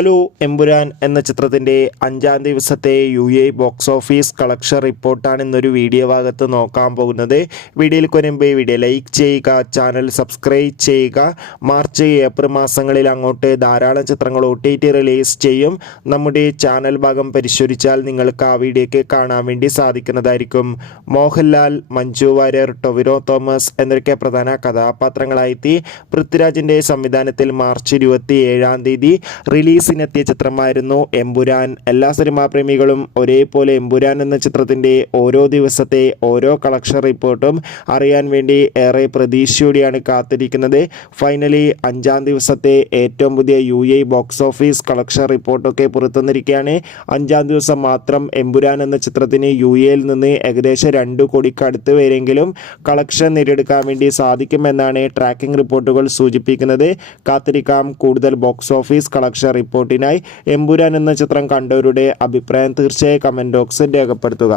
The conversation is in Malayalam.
ഹലോ എമ്പുരാൻ എന്ന ചിത്രത്തിൻ്റെ 5-ാം ദിവസത്തെ UAE ബോക്സ് ഓഫീസ് കളക്ഷൻ റിപ്പോർട്ടാണ് ഇന്നൊരു വീഡിയോ ഭാഗത്ത് നോക്കാൻ പോകുന്നത്. വീഡിയോയിൽ വരുമ്പോൾ വീഡിയോ ലൈക്ക് ചെയ്യുക, ചാനൽ സബ്സ്ക്രൈബ് ചെയ്യുക. മാർച്ച് ഏപ്രിൽ മാസങ്ങളിൽ അങ്ങോട്ട് ധാരാളം ചിത്രങ്ങൾ OTT റിലീസ് ചെയ്യും. നമ്മുടെ ചാനൽ ഭാഗം പരിശോധിച്ചാൽ നിങ്ങൾക്ക് ആ വീഡിയോയ്ക്ക് കാണാൻ വേണ്ടി സാധിക്കുന്നതായിരിക്കും. മോഹൻലാൽ, മഞ്ജു വാര്യർ, ടൊവിനോ തോമസ് എന്നൊക്കെ പ്രധാന കഥാപാത്രങ്ങളായെത്തി പൃഥ്വിരാജിൻ്റെ സംവിധാനത്തിൽ മാർച്ച് 27-ാം തീയതി റിലീസിനെത്തിയ ചിത്രമായിരുന്നു എമ്പുരാൻ. എല്ലാ സിനിമാ പ്രേമികളും ഒരേപോലെ എമ്പുരാൻ എന്ന ചിത്രത്തിൻ്റെ ഓരോ ദിവസത്തെ ഓരോ കളക്ഷൻ റിപ്പോർട്ടും അറിയാൻ വേണ്ടി ഏറെ പ്രതീക്ഷയോടെയാണ് കാത്തിരിക്കുന്നത്. ഫൈനലി 5-ാം ദിവസത്തെ ഏറ്റവും പുതിയ UAE ബോക്സ് ഓഫീസ് കളക്ഷൻ റിപ്പോർട്ടൊക്കെ പുറത്തുവന്നിരിക്കുകയാണ്. 5-ാം ദിവസം മാത്രം എമ്പുരാൻ എന്ന ചിത്രത്തിന് UAEയിൽ നിന്ന് ഏകദേശം 2 കോടിക്ക് അടുത്ത് വരെങ്കിലും കളക്ഷൻ നേടിയെടുക്കാൻ വേണ്ടി സാധിക്കുമെന്നാണ് ട്രാക്കിംഗ് റിപ്പോർട്ടുകൾ സൂചിപ്പിക്കുന്നത്. കാത്തിരിക്കാം കൂടുതൽ ബോക്സ് ഓഫീസ് കളക്ഷൻ റിപ്പോർട്ടിനായി. എമ്പുരാൻ എന്ന ചിത്രം കണ്ടവരുടെ അഭിപ്രായം തീർച്ചയായും കമൻറ്റ് ബോക്സിൽ രേഖപ്പെടുത്തുക.